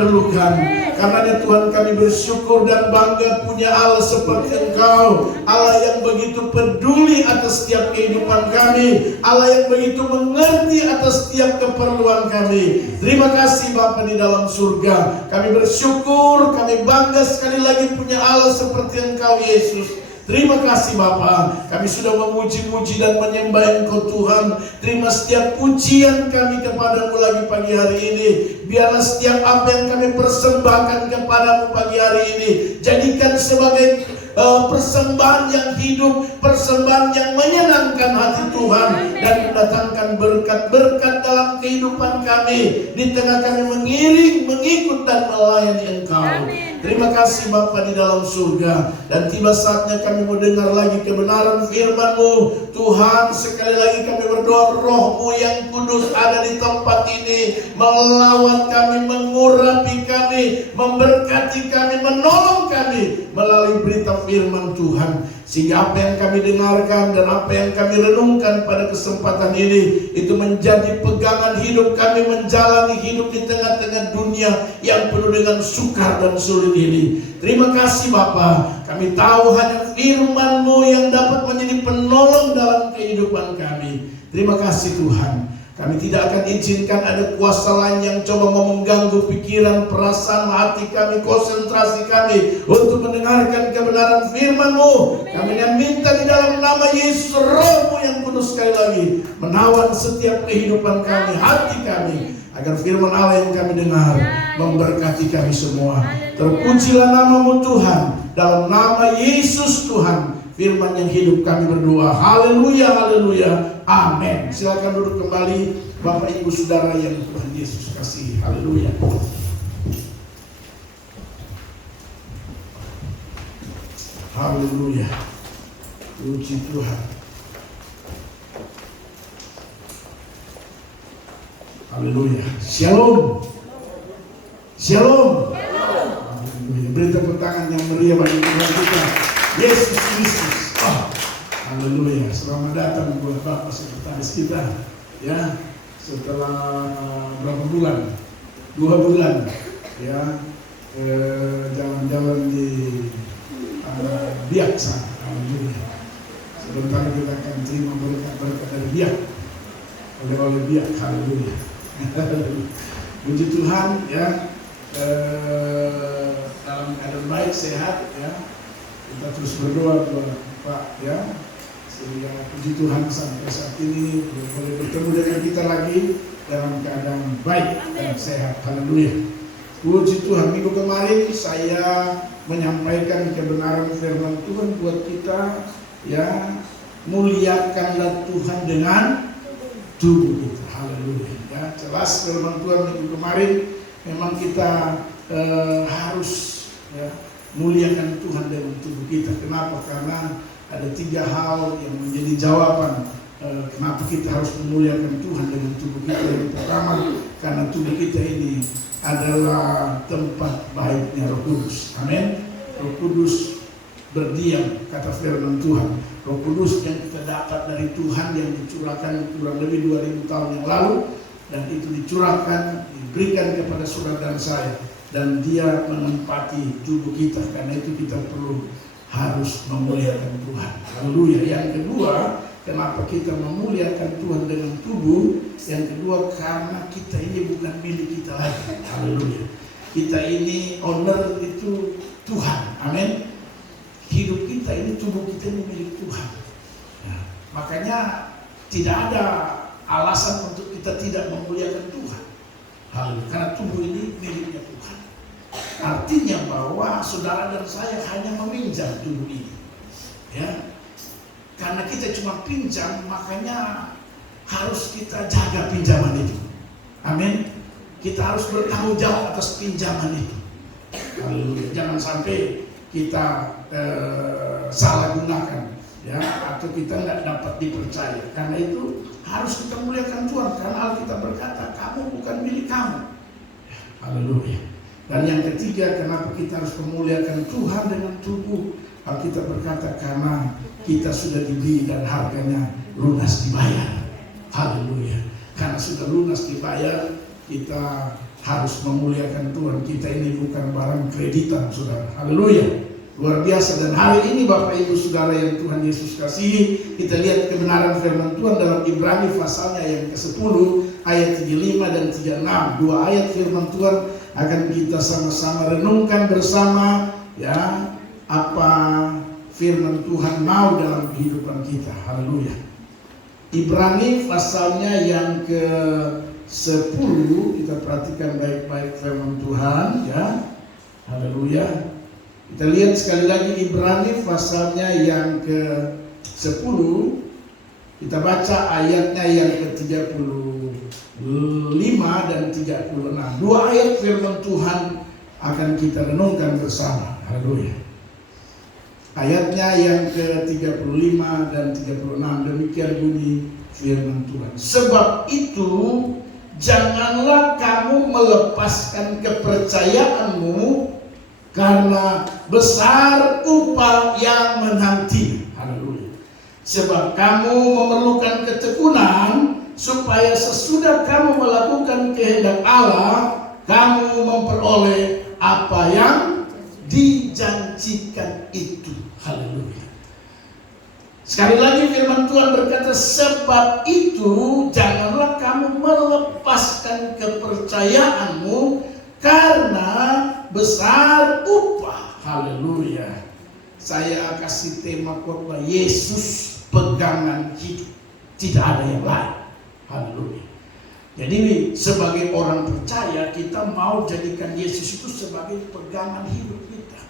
perlukan. Karena Tuhan kami bersyukur dan bangga punya Allah seperti Engkau, Allah yang begitu peduli atas setiap kehidupan kami, Allah yang begitu mengerti atas setiap keperluan kami. Terima kasih Bapa di dalam surga. Kami bersyukur, kami bangga sekali lagi punya Allah seperti Engkau Yesus. Terima kasih Bapa, kami sudah memuji-muji dan menyembah Engkau Tuhan. Terima setiap pujian kami kepadamu lagi pagi hari ini. Biarlah setiap apa yang kami persembahkan kepadamu pagi hari ini, jadikan sebagai persembahan yang hidup, persembahan yang menyenangkan hati Tuhan, dan mendatangkan berkat-berkat dalam kehidupan kami, di tengah kami mengiring, mengikut dan melayani Engkau. Terima kasih Bapa di dalam surga. Dan tiba saatnya kami mau dengar lagi kebenaran firman-Mu Tuhan. Sekali lagi kami berdoa, Roh-Mu yang kudus ada di tempat ini, melawat kami, mengurapi kami, memberkati kami, menolong kami melalui berita firman Tuhan. Sehingga apa yang kami dengarkan dan apa yang kami renungkan pada kesempatan ini, itu menjadi pegangan hidup kami menjalani hidup di tengah-tengah dunia yang penuh dengan sukar dan sulit ini. Terima kasih Bapa. Kami tahu hanya firman-Mu yang dapat menjadi penolong dalam kehidupan kami. Terima kasih Tuhan. Kami tidak akan izinkan ada kuasa lain yang coba mau mengganggu pikiran, perasaan, hati kami, konsentrasi kami untuk mendengarkan kebenaran firman-Mu. Kami yang minta di dalam nama Yesus, Roh-Mu yang kudus sekali lagi menawan setiap kehidupan kami, hati kami, agar firman Allah yang kami dengar memberkati kami semua. Terpujilah nama-Mu Tuhan, dalam nama Yesus Tuhan, firman yang hidup kami berdoa. Haleluya, haleluya, amin. Silakan duduk kembali Bapak Ibu Saudara yang Tuhan Yesus kasihi. Haleluya. Haleluya. Puji Tuhan. Haleluya. Shalom. Shalom. Haleluya. Beri tepuk tangan yang meriah bagi Tuhan kita Yesus Kristus. Haleluya. Selamat datang buat Bapak Sekretaris kita. Ya, setelah berapa bulan? 2 bulan. Ya, jalan-jalan di Biak sana. Haleluya. Sebentar kita akan terima berkat-berkat dari Biak. Oleh Biak. Haleluya. Puji Tuhan ya. Dalam keadaan baik, sehat ya. Kita terus berdoa buat Pak ya, sehingga puji Tuhan sampai saat ini boleh bertemu dengan kita lagi dalam keadaan baik dan sehat. Haleluya. Puji Tuhan. Minggu kemarin saya menyampaikan kebenaran firman Tuhan buat kita ya, muliakanlah Tuhan dengan tubuh kita. Haleluya. Ya, jelas firman Tuhan minggu kemarin memang kita harus ya, muliakan Tuhan dengan tubuh kita. Kenapa? Karena ada 3 hal yang menjadi jawaban kenapa kita harus memuliakan Tuhan dengan tubuh kita. Yang pertama, karena tubuh kita ini adalah tempat baiknya Roh Kudus. Amin. Roh Kudus berdiam, kata firman Tuhan. Roh Kudus yang kita dapat dari Tuhan yang dicurahkan kurang lebih 2000 tahun yang lalu, dan itu dicurahkan, diberikan kepada saudara dan saya, dan dia menempati tubuh kita. Karena itu kita perlu harus memuliakan Tuhan. Haleluya. Yang kedua, kenapa kita memuliakan Tuhan dengan tubuh? Yang kedua, karena kita ini bukan milik kita lagi. Haleluya. Kita ini owner itu Tuhan. Amin. Hidup kita ini, tubuh kita ini milik Tuhan. Nah, makanya tidak ada alasan untuk kita tidak memuliakan Tuhan. Haleluya. Karena tubuh ini miliknya Tuhan. Artinya bahwa saudara dan saya hanya meminjam tubuh ini. Ya. Karena kita cuma pinjam, makanya harus kita jaga pinjaman itu. Amin. Kita harus bertanggung jawab atas pinjaman itu. Haleluya. Jangan sampai kita salah gunakan, ya, atau kita nggak dapat dipercaya. Karena itu harus kita muliakan Tuhan karena Alkitab berkata kamu bukan milik kamu. Haleluya. Dan yang ketiga, kenapa kita harus memuliakan Tuhan dengan tubuh? Alkitab berkata karena kita sudah dibeli dan harganya lunas dibayar. Haleluya. Karena sudah lunas dibayar, kita harus memuliakan Tuhan. Kita ini bukan barang kreditan, saudara. Haleluya. Luar biasa. Dan hari ini Bapak Ibu Saudara yang Tuhan Yesus kasihi, kita lihat kebenaran firman Tuhan dalam Ibrani pasalnya yang ke-10 ayat 35 dan 36. Dua ayat firman Tuhan akan kita sama-sama renungkan bersama, ya, apa firman Tuhan mau dalam kehidupan kita. Haleluya. Ibrani pasalnya yang ke-10, kita perhatikan baik-baik firman Tuhan, ya. Haleluya. Kita lihat sekali lagi Ibrani pasalnya yang ke-10. Kita baca ayatnya yang ke-35 dan 36. Dua ayat firman Tuhan akan kita renungkan bersama. Haleluya. Ayatnya yang ke-35 dan 36, demikian bunyi firman Tuhan. Sebab itu janganlah kamu melepaskan kepercayaanmu, karena besar upah yang menanti. Haleluya. Sebab kamu memerlukan ketekunan, supaya sesudah kamu melakukan kehendak Allah, kamu memperoleh apa yang dijanjikan itu. Haleluya. Sekali lagi firman Tuhan berkata, sebab itu janganlah kamu melepaskan kepercayaanmu, karena besar upah. Haleluya. Saya kasih tema khotbah, Yesus pegangan hidup, tidak ada yang lain. Haleluya. Jadi sebagai orang percaya, kita mau jadikan Yesus itu sebagai pegangan hidup kita,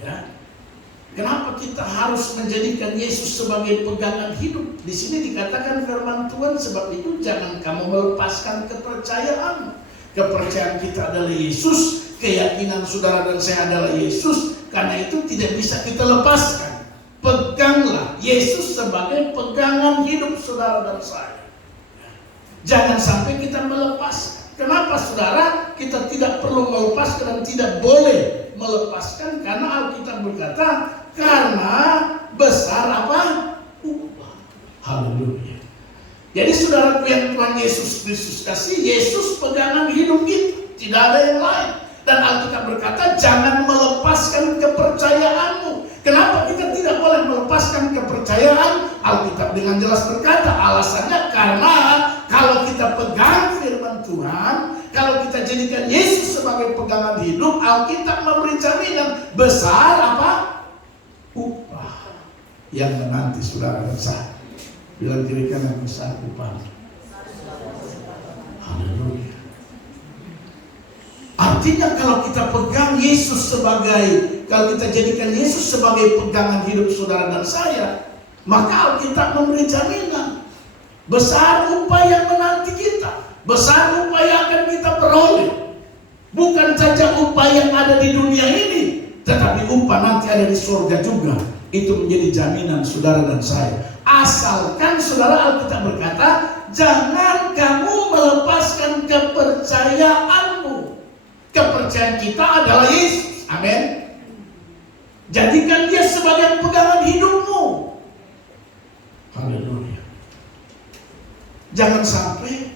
ya. Kenapa kita harus menjadikan Yesus sebagai pegangan hidup? Di sini dikatakan firman Tuhan, sebab itu jangan kamu melepaskan kepercayaan. Kepercayaan kita adalah Yesus, keyakinan saudara dan saya adalah Yesus. Karena itu tidak bisa kita lepaskan. Peganglah Yesus sebagai pegangan hidup saudara dan saya. Jangan sampai kita melepaskan. Kenapa saudara? Kita tidak perlu melepaskan dan tidak boleh melepaskan, karena Alkitab berkata, karena besar apa? Upah. Haleluya. Jadi saudaraku yang Tuhan Yesus Kristus kasih, Yesus pegangan hidup kita, tidak ada yang lain. Dan Alkitab berkata, jangan melepaskan kepercayaanmu. Kenapa kita tidak boleh melepaskan kepercayaan? Alkitab dengan jelas berkata, alasannya karena kalau kita pegang firman Tuhan, kalau kita jadikan Yesus sebagai pegangan hidup, Alkitab memberi jaminan besar apa? Upah yang menanti saudara dan saya. Bilang kiri kanan, besar upah. Haleluya. Artinya kalau kita pegang Yesus kalau kita jadikan Yesus sebagai pegangan hidup saudara dan saya, maka Alkitab memberi jaminan besar upah yang menanti kita, besar upah yang akan kita peroleh. Bukan saja upah yang ada di dunia ini, tetapi upah nanti ada di surga juga. Itu menjadi jaminan saudara dan saya. Asalkan saudara, Alkitab berkata, jangan kamu melepaskan kepercayaanmu. Kepercayaan kita adalah Yesus. Amin. Jadikan dia sebagai pegangan hidupmu. Haleluya. Jangan sampai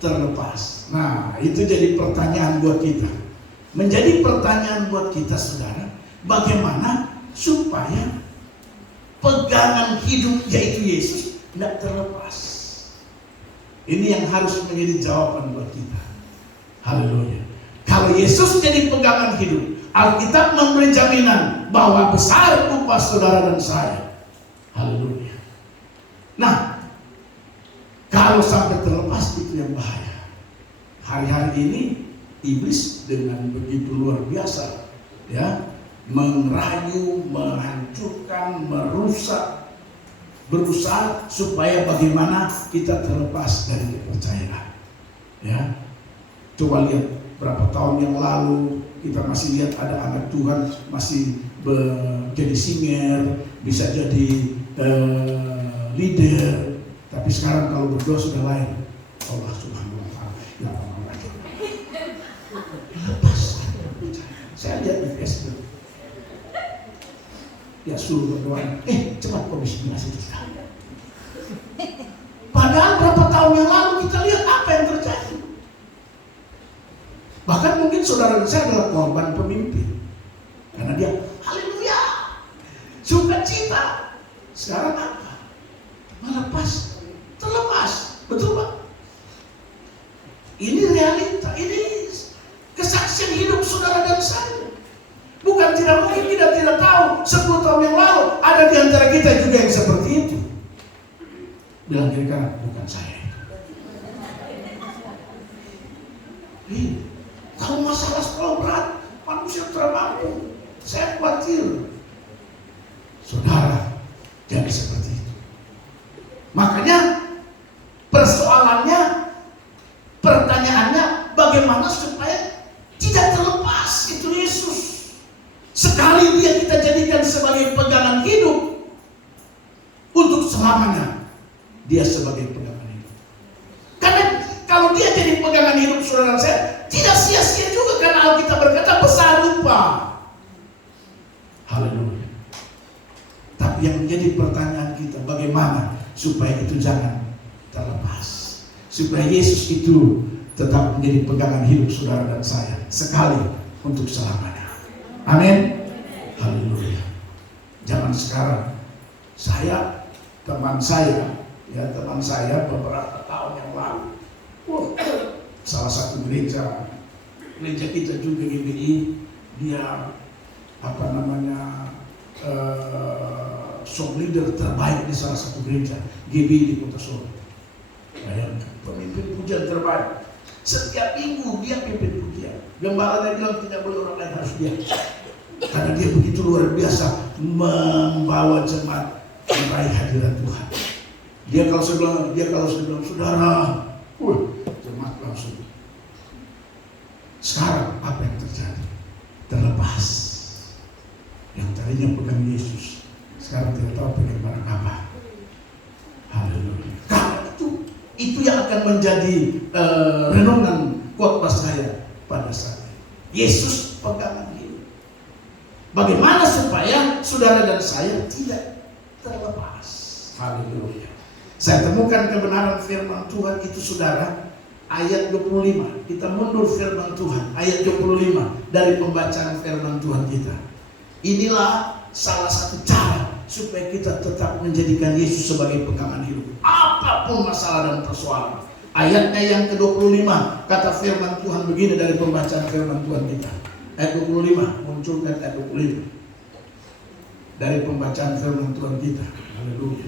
terlepas. Nah, itu jadi pertanyaan buat kita. Menjadi pertanyaan buat kita saudara, bagaimana supaya pegangan hidup yaitu Yesus tidak terlepas. Ini yang harus menjadi jawaban buat kita. Haleluya. Kalau Yesus jadi pegangan hidup, Alkitab memberi jaminan bahwa besar upah saudara dan saya. Haleluya. Nah, kalau sampai terlepas itu yang bahaya. Hari-hari ini iblis dengan begitu luar biasa, ya, merayu, menghancurkan, merusak, berusaha supaya bagaimana kita terlepas dari kepercayaan. Ya, coba lihat berapa tahun yang lalu kita masih lihat ada anak Tuhan masih jadi singer, bisa jadi leader. Tapi sekarang kalau berdoa sudah lain. Allah Subhanahu wa Ta'ala yang mengatakan lepas. Saya lihat di Facebook. Dia suruh berdoa, cepat komisi 11 itu sudah. Padahal berapa tahun yang lalu kita lihat apa yang terjadi. Bahkan mungkin saudara saya adalah korban pemimpin. Karena dia, haleluya, sukacita. Sekarang apa? Melepas, terlepas. Betul Pak? Ini realita, ini kesaksian hidup saudara dan saya. Bukan tidak mungkin kita tidak tahu 10 tahun yang lalu ada di antara kita juga yang seperti itu. Bilang kiri kanan, bukan saya. Kalau masalah sekolah berat, manusia termampu. Saya khawatir. Saudara, jangan seperti itu. Makanya persoalannya, pertanyaannya, bagaimana supaya tidak terlepas itu Yesus. Sekali dia kita jadikan sebagai pegangan hidup untuk selamanya. Dia sebagai pegangan hidup. Karena kalau dia jadi pegangan hidup saudara saya, tidak sia-sia juga karena Alkitab berkata besar rupa. Haleluya. Tapi yang menjadi pertanyaan kita, bagaimana supaya itu jangan terlepas. Supaya Yesus itu tetap menjadi pegangan hidup saudara dan saya sekali untuk selamanya. Amin. Haleluya. Zaman sekarang teman saya beberapa tahun yang lalu, salah satu gereja kita juga GBI, dia song leader terbaik di salah satu gereja GBI di Kota Solo. Bayangkan, pemimpin pujian terbaik. Setiap minggu dia pimpin pujian. Gembalanya bilang tidak boleh orang lain, harus dia. Karena dia begitu luar biasa membawa jemaat meraih hadirat Tuhan. Dia kalau saya bilang saudara, jemaat langsung. Sekarang apa yang terjadi? Terlepas. Yang tadinya pegang Yesus, sekarang tidak tahu pegang barang apa. Haleluya. Karena itu yang akan menjadi renungan khotbah saya pada saat ini. Yesus pegangan hidup. Bagaimana supaya saudara dan saya tidak terlepas. Haleluya. Saya temukan kebenaran firman Tuhan itu saudara, ayat 25. Kita mundur firman Tuhan, ayat 25 dari pembacaan firman Tuhan kita. Inilah salah satu cara supaya kita tetap menjadikan Yesus sebagai pegangan hidup. Apapun masalah dan persoalan. Ayatnya yang ke-25, kata firman Tuhan begini dari pembacaan firman Tuhan kita. Ayat 25, munculkan ayat 25 dari pembacaan firman Tuhan kita. Haleluya.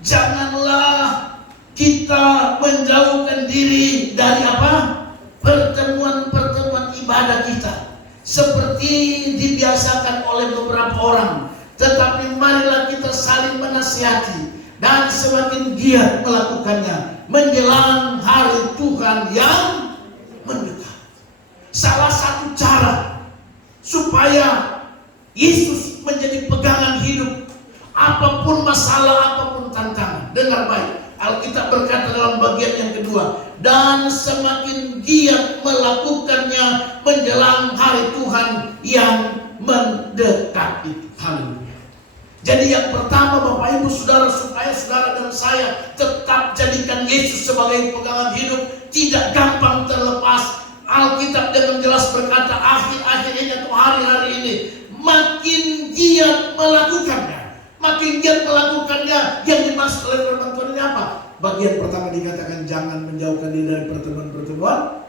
Janganlah kita menjauhkan diri dari apa? Pertemuan-pertemuan ibadah kita, seperti dibiasakan oleh beberapa orang. Tetapi marilah kita saling menasihati dan semakin giat melakukannya menjelang hari Tuhan yang mendekat. Salah satu cara supaya Yesus menjadi pegangan hidup, apapun masalah, apapun tantangan. Dengar baik, Alkitab berkata dalam bagian yang kedua, dan semakin giat melakukannya menjelang hari Tuhan yang mendekat itu. Haleluya. Jadi yang pertama Bapak Ibu Saudara, supaya saudara dan saya tetap jadikan Yesus sebagai pegangan hidup, tidak gampang terlepas. Alkitab dengan jelas berkata akhir-akhir ini atau hari-hari ini makin giat melakukannya. Makin giat melakukannya. Yang dimaksud oleh firman Tuhan ini apa? Bagian pertama dikatakan jangan menjauhkan diri dari pertemuan-pertemuan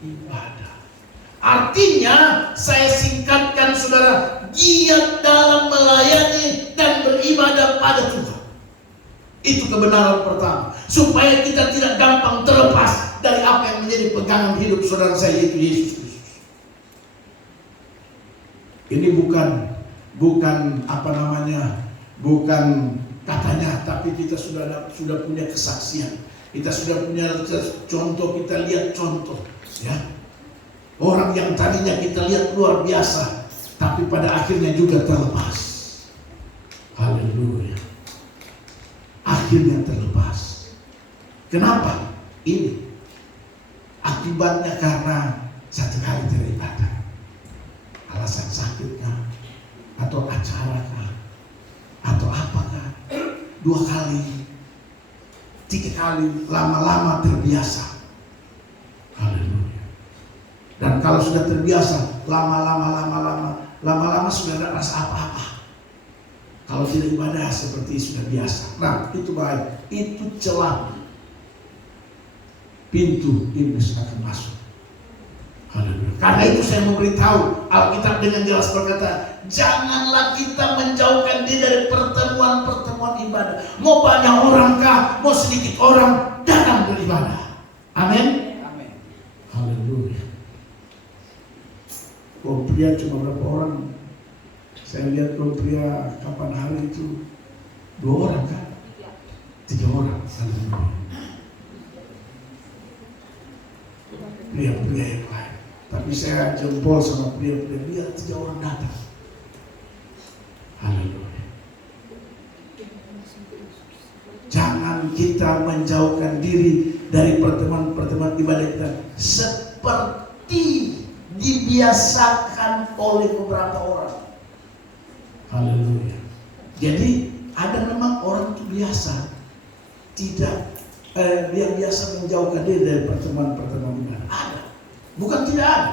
ibadah. Artinya saya singkatkan saudara, giat dalam melayani dan beribadah pada Tuhan. Itu kebenaran pertama. Supaya kita tidak gampang terlepas dari apa yang menjadi pegangan hidup saudara saya, yaitu Yesus Kristus. Ini bukan katanya, tapi kita sudah punya kesaksian. Kita sudah punya contoh, kita lihat contoh, ya. Orang yang tadinya kita lihat luar biasa, tapi pada akhirnya juga terlepas. Haleluya. akhirnya terlepas. Kenapa? Ini akibatnya karena satu kali beribadah, alasan sakitnya atau acara kah atau apakah, 2 kali 3 kali, lama-lama terbiasa. Haleluya. Dan kalau sudah terbiasa, lama-lama sudah tidak rasa apa-apa. Kalau tidak ibadah seperti sudah biasa. Nah, itu baik. Itu celah pintu iblis akan masuk. Haleluya. Karena itu saya memberitahu, Alkitab dengan jelas berkata, janganlah kita menjauhkan diri dari pertemuan-pertemuan ibadah. Mau banyak orang kah, mau sedikit orang, datang beribadah. Amin. Amin. Haleluya. Oh, pria cuma berapa orang? Saya lihat kalau pria kapan hari itu 2 orang kan? 3 orang. Haleluya. Pria-pria yang lain. Tapi saya jempol sama pria-pria, lihat 3 orang datang. Haleluya. Jangan kita menjauhkan diri dari pertemuan-pertemuan ibadah kita seperti dibiasakan oleh beberapa orang. Haleluya. Jadi ada memang orang itu biasa tidak yang biasa menjauhkan diri dari pertemuan-pertemuan ibadah. Ada, bukan tidak ada.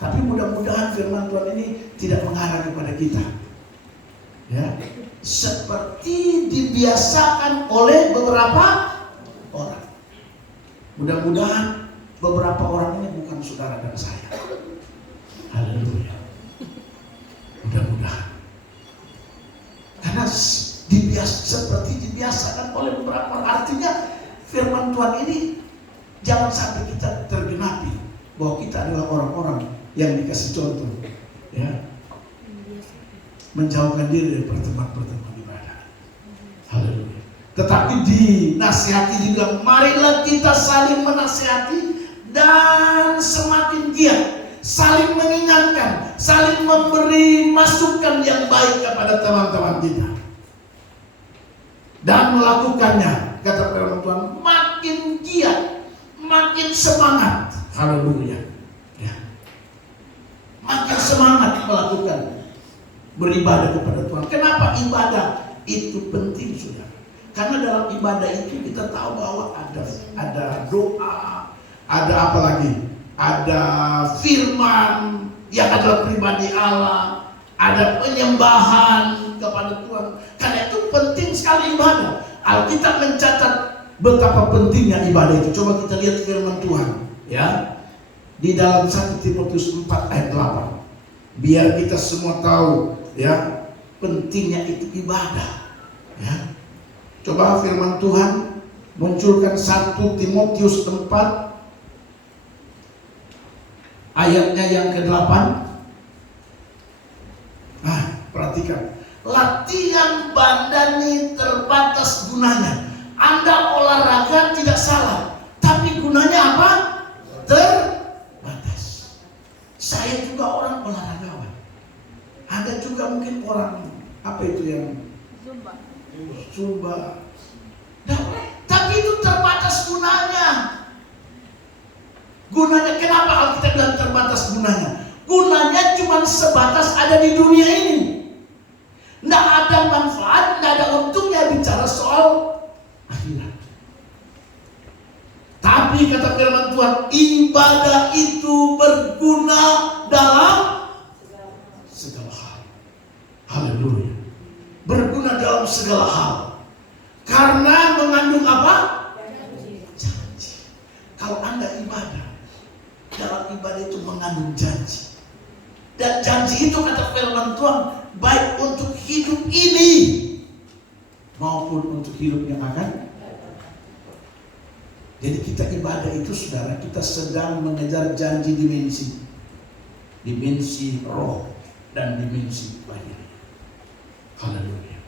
Tapi mudah-mudahan firman Tuhan ini tidak mengarah kepada kita. Ya, seperti dibiasakan oleh beberapa orang. Mudah-mudahan beberapa orang ini bukan saudara dan saya. Haleluya. Mudah-mudahan. Karena seperti dibiasakan oleh beberapa orang. Artinya firman Tuhan ini jangan sampai kita tergenapi bahwa kita adalah orang-orang yang dikasih contoh, ya, menjauhkan diri dari pertemuan-pertemuan ibadah. Haleluya. Tetapi dinasihati dibilang, marilah kita saling menasihati dan semakin giat, saling mengingatkan, saling memberi masukan yang baik kepada teman-teman kita. Dan melakukannya, kata firman Tuhan, makin giat, makin semangat. Haleluya. Ya. Makin semangat melakukan beribadah kepada Tuhan. Kenapa ibadah itu penting, saudara? Karena dalam ibadah itu kita tahu bahwa ada doa, ada apa lagi? Ada firman yang adalah pribadi Allah, ada penyembahan kepada Tuhan. Karena itu penting sekali ibadah. Alkitab mencatat betapa pentingnya ibadah itu. Coba kita lihat firman Tuhan, ya. Di dalam 1 Timotius 4 ayat 8. Biar kita semua tahu, ya, pentingnya itu ibadah, ya. Coba firman Tuhan munculkan 1 Timotius 4 ayatnya yang ke-8. Nah, perhatikan. Latihan badani terbatas gunanya. Anda olahraga tidak salah, tapi gunanya apa? Terbatas. Saya juga orang olahragawan. Ada juga mungkin orang apa itu yang Zumba. Tapi itu terbatas gunanya. Gunanya kenapa Alkitab bilang terbatas gunanya? Gunanya cuma sebatas ada di dunia ini. Tidak ada manfaat, tidak ada untungnya bicara soal akhirat. Tapi kata firman Tuhan, ibadah itu berguna dalam segala hal. Haleluya. Berguna dalam segala hal. Karena mengandung apa? Janji. Kalau Anda ibadah, dalam ibadah itu mengandung janji. Dan janji itu kata firman Tuhan baik untuk hidup ini maupun untuk hidup yang akan. Jadi kita ibadah itu, saudara, kita sedang mengejar janji dimensi roh dan dimensi lahir. Haleluya.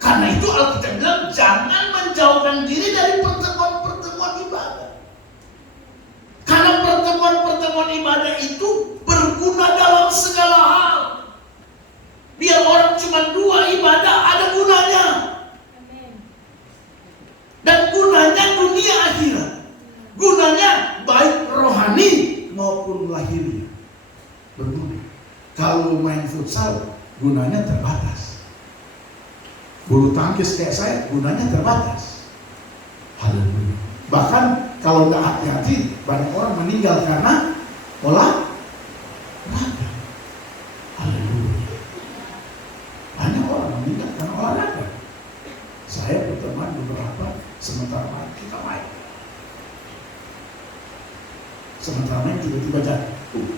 Karena itu Alkitab bilang jangan menjauhkan diri dari pertemuan-pertemuan ibadah. Karena pertemuan-pertemuan ibadah itu berguna dalam segala hal. Biar orang cuma 2 ibadah ada gunanya. selalu main futsal, gunanya terbatas. Bulu tangkis kayak saya, gunanya terbatas. Haleluya. Bahkan kalau tidak hati-hati, banyak orang meninggal karena olahraga. Haleluya. Banyak orang meninggal karena olahraga. Saya berteman beberapa sementara kita main. Sementara main tiba-tiba jatuh.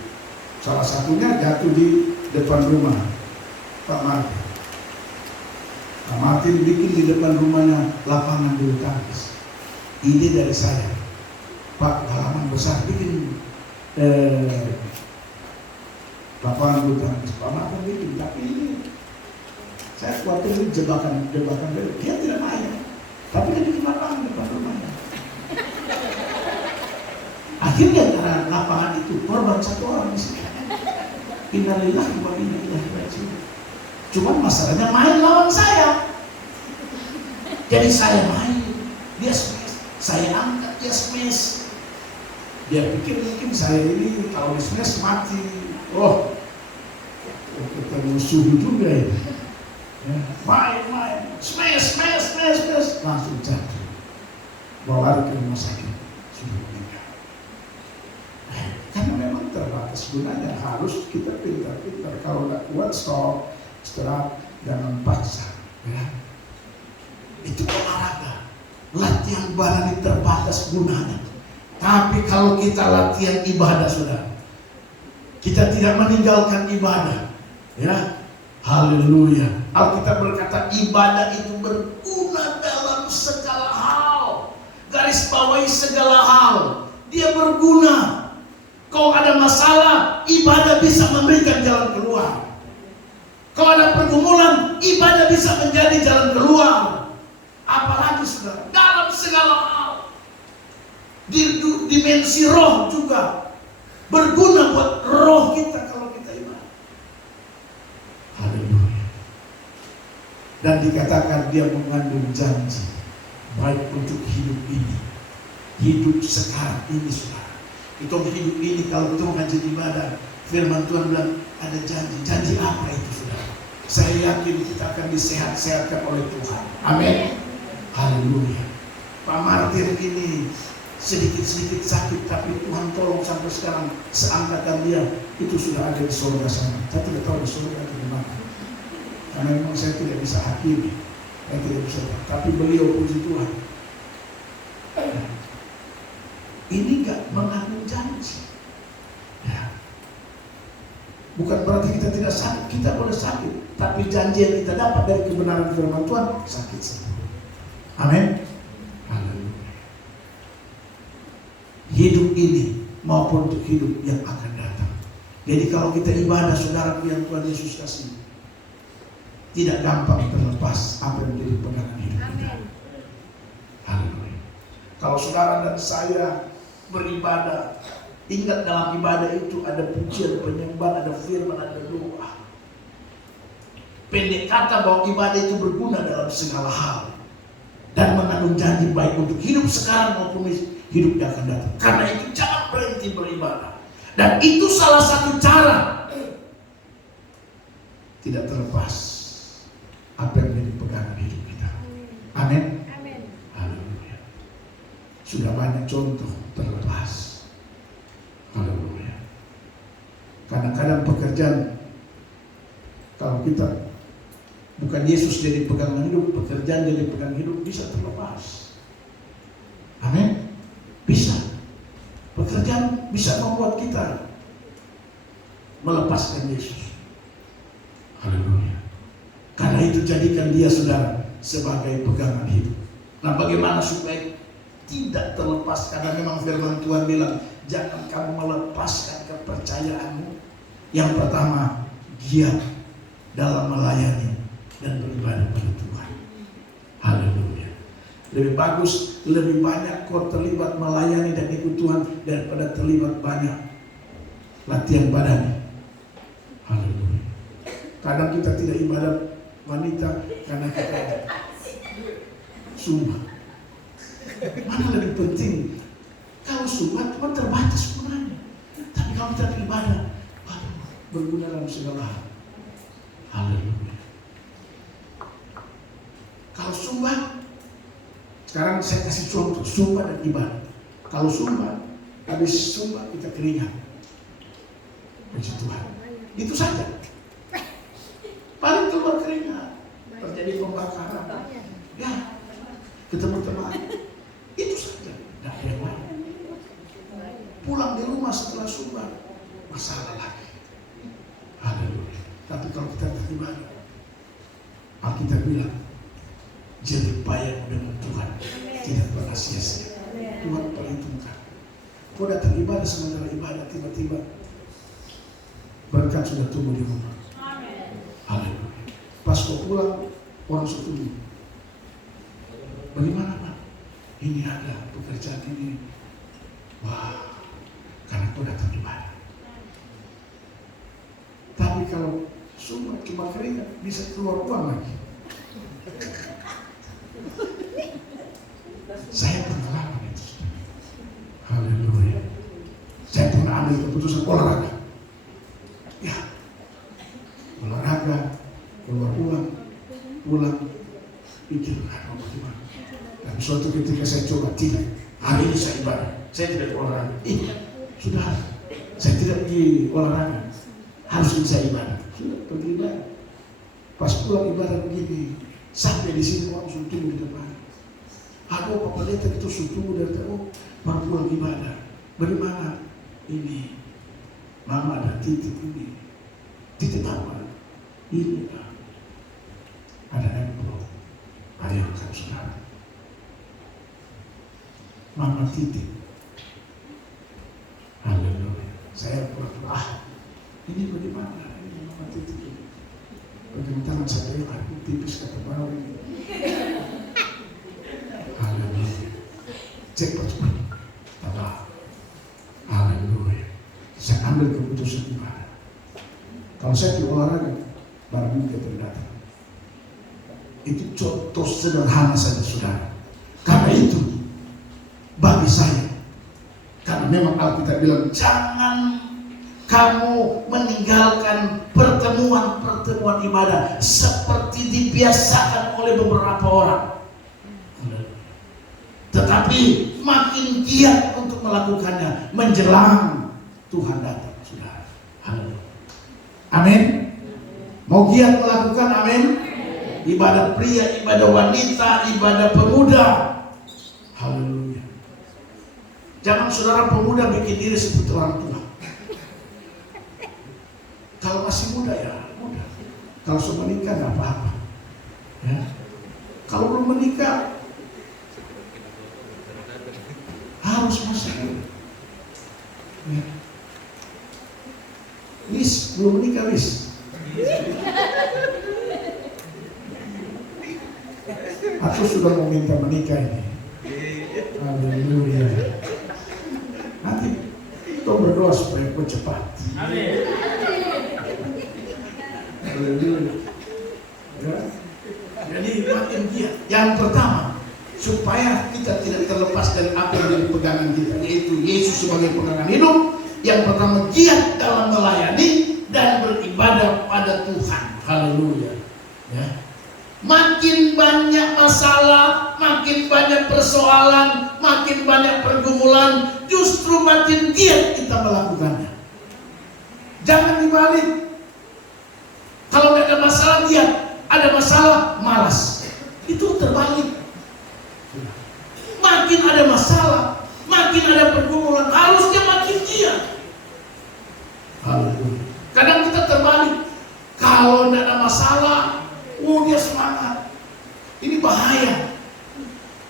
Salah satunya jatuh di depan rumah Pak Martin. Pak Martin bikin di depan rumahnya lapangan bulu tangkis. Ide dari saya, Pak, halaman besar bikin lapangan bulu tangkis. Pak Martin bikin, tapi ini saya khawatir ini jebakan dia tidak main, tapi dia bikin lapangan depan rumahnya. Akhirnya karena lapangan itu korban satu orang di sini. Innalillahi wa inna ilaihi raji'un. Cuman masalahnya main lawan saya. Jadi saya main, dia smash, saya angkat, dia smash. Dia pikir mungkin saya ini kalau di smash mati. Oh, ketemu suhu juga ini. Ya, main, smash, langsung jatuh. Bawa lari ke rumah sakit. Sudah meninggal. Karena memang terbatas gunanya, harus kita pintar-pintar. Kalau nggak kuat, stop, istirahat, jangan paksa. Ya. Itu olahraga. Latihan badan ini terbatas gunanya. Tapi kalau kita latihan ibadah, saudara, kita tidak meninggalkan ibadah. Ya, haleluya. Alkitab berkata ibadah itu berguna dalam segala hal. Garis bawahi segala hal. Dia berguna. Kalau ada masalah, ibadah bisa memberikan jalan keluar. Kalau ada pergumulan, ibadah bisa menjadi jalan keluar. Apalagi saudara, dalam segala hal. Di dimensi roh juga berguna buat roh kita kalau kita ibadah. Haleluya. Dan dikatakan dia mengandung janji baik untuk hidup ini, hidup sekarang ini, saudara. Itu hidup ini kalau kita mengaji ibadah, firman Tuhan bilang ada janji. Janji apa itu, saudara? Saya yakin kita akan disehat-sehatkan oleh Tuhan. Amin. Haleluya. Pak Martin ini sedikit-sedikit sakit, tapi Tuhan tolong sampai sekarang seangkatan dia itu sudah ada di surga sana. Saya tidak tahu di surga atau di mana. Karena memang saya tidak bisa hakimi, saya tidak bisa. Tapi beliau puji Tuhan. Ini enggak mengandung janji. Ya. Bukan berarti kita tidak sakit, kita boleh sakit, tapi janji yang kita dapat dari kebenaran firman Tuhan sakit sembuh. Amin. Haleluya. Hidup ini maupun untuk hidup yang akan datang. Jadi kalau kita ibadah, saudara yang Tuhan Yesus kasih, tidak gampang terlepas apa yang menjadi pegangan hidup kita. Haleluya. Kalau saudara dan saya beribadah, ingat dalam ibadah itu ada pujian, penyembahan, ada firman, ada doa. Pendek kata bahwa ibadah itu berguna dalam segala hal dan mengandung janji baik untuk hidup sekarang maupun hidup yang akan datang. Karena itu jangan berhenti beribadah. Dan itu salah satu cara tidak terlepas apa yang menjadi pegangan hidup kita. Amin. Haleluya. Sudah banyak contoh terlepas. Haleluya. Kadang-kadang pekerjaan, kalau kita bukan Yesus jadi pegangan hidup, pekerjaan jadi pegangan hidup, bisa terlepas. Amin. Bisa. Pekerjaan bisa membuat kita melepaskan Yesus. Haleluya. Karena itu jadikan dia, saudara, sebagai pegangan hidup. Nah, bagaimana supaya tidak terlepas? Karena memang firman Tuhan bilang, jangan kamu melepaskan kepercayaanmu. Yang pertama, giat dalam melayani dan beribadah pada Tuhan. Haleluya. Lebih bagus, lebih banyak kau terlibat melayani dan ikut Tuhan daripada terlibat banyak latihan badan. Haleluya. Kadang kita tidak ibadah wanita karena kita sumpah. Mana lebih penting? Kalau sumpah cuma terbatas gunanya. Tapi kalau kita beribadah, berguna dalam segala hal. Haleluya. Kalau sumbah, sekarang saya kasih contoh sumbah dan ibadah. Kalau sumbah, habis sumbah kita keringat, puji Tuhan. Itu saja. Paling keluar keringat, terjadi pembakaran, ya ketemu teman. Itu saja, tidak ada yang lain. Pulang di rumah setelah sumbah, masalah lagi. Haleluya. Tapi kalau kita beribadah, Alkitab bilang, jerih payah dengan Tuhan tidak pernah sia-sia. Tuhan perhitungkan. Kau datang ibadah, sementara ibadah tiba-tiba berkat sudah tumbuh di rumah. Haleluya. Pas kau pulang, orang setuju. Bagaimana Pak? Ini ada pekerjaan ini. Wah, karena kau datang ibadah. Tapi kalau semua cuma keringat, bisa keluar uang lagi. Saya pengalaman itu. Haleluya. Saya pernah ambil keputusan olahraga. Ya, olahraga, keluar uang, pulang, pikir bagaimana. Dan suatu ketika saya coba, tidak. Hari ini saya ibadah, saya tidak olahraga. Sudah, saya tidak pergi olahraga. Harus bisa ibadah. Sudah pergi ibadah. Pas pulang ibadah begini, sampai di sini orang sudah tunggu di depan. Aduh, Pak Pendeta itu sudah tunggu dari tahu baru pulang ibadah. Bagaimana? Ini Mama ada titip ini. Titip apa? Ini ada envelope. Bayarkan saudara. Mama titip. Haleluya. Saya pura-pura. Ini bagaimana? Ini Mama titip. Bagaimana tangan saya aku tipis kata bawah ini. Haleluya. Cek percuma. Tabah. Haleluya. Saya ambil keputusan ibadah. Kalau saya di olahraga, barang bukti terdatang. Itu contoh sederhana saja saudara. Karena itu, bagi saya, karena memang Alkitab bilang, jangan kamu meninggalkan pertemuan-pertemuan ibadah seperti dibiasakan oleh beberapa orang. Tetapi makin giat untuk melakukannya menjelang Tuhan datang, saudara. Amin. Mau giat melakukan, amin. Ibadah pria, ibadah wanita, ibadah pemuda. Haleluya. Jangan saudara pemuda bikin diri seperti orang tua. Kalau masih muda ya muda. Kalau sudah menikah nggak apa-apa. Ya. Kalau belum menikah harus masuk. Ya. Wis, belum menikah wis. Aku sudah mau minta menikah ini. Haleluya. Nanti kita berdoa supaya kau cepat. Amin. Haleluya. Ya. Jadi makin giat. Yang pertama, supaya kita tidak terlepas dari apa yang menjadi pegangan kita, yaitu Yesus sebagai pegangan hidup. Yang pertama, giat dalam melayani dan beribadah pada Tuhan. Haleluya. Ya. Makin banyak masalah, makin banyak persoalan, makin banyak pergumulan, justru makin giat kita melakukannya. Jangan dibalik. Kalau tidak ada masalah giat, ada masalah malas. Itu terbalik. Makin ada masalah, makin ada pergumulan, harusnya makin giat. Haleluya. Kadang kita terbalik. Kalau tidak ada masalah, dia semangat. Ini bahaya.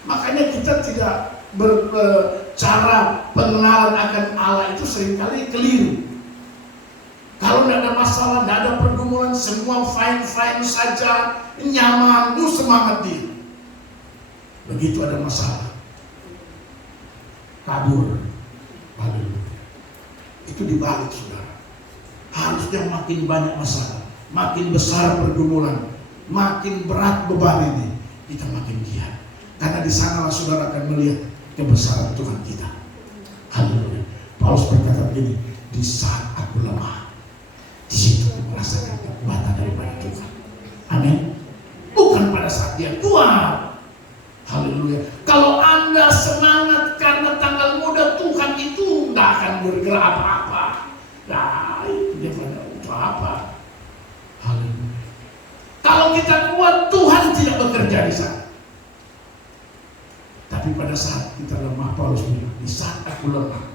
Makanya kita tidak bercara pengenalan akan Allah itu seringkali keliru. Kalau tidak ada masalah, tidak ada pergumulan, semua fine-fine saja, nyaman, semangat dia. Begitu ada masalah, kabur. Haleluya. Itu dibalik, saudara. Harusnya makin banyak masalah, makin besar pergumulan, makin berat beban ini, kita makin giat. Karena di sanalah saudara akan melihat kebesaran Tuhan kita. Haleluya. Paulus berkata begini, di saat aku lemah, di merasakan kekuatan daripada Tuhan. Amin. Bukan pada saat dia tua. Haleluya. Kalau Anda semangat karena tanggal muda, Tuhan itu nggak akan bergerak apa-apa. Nah, itu dia pada apa-apa. Haleluya. Kalau kita kuat, Tuhan tidak bekerja di sana. Tapi pada saat kita lemah, Paulus bilang, di saat aku lemah,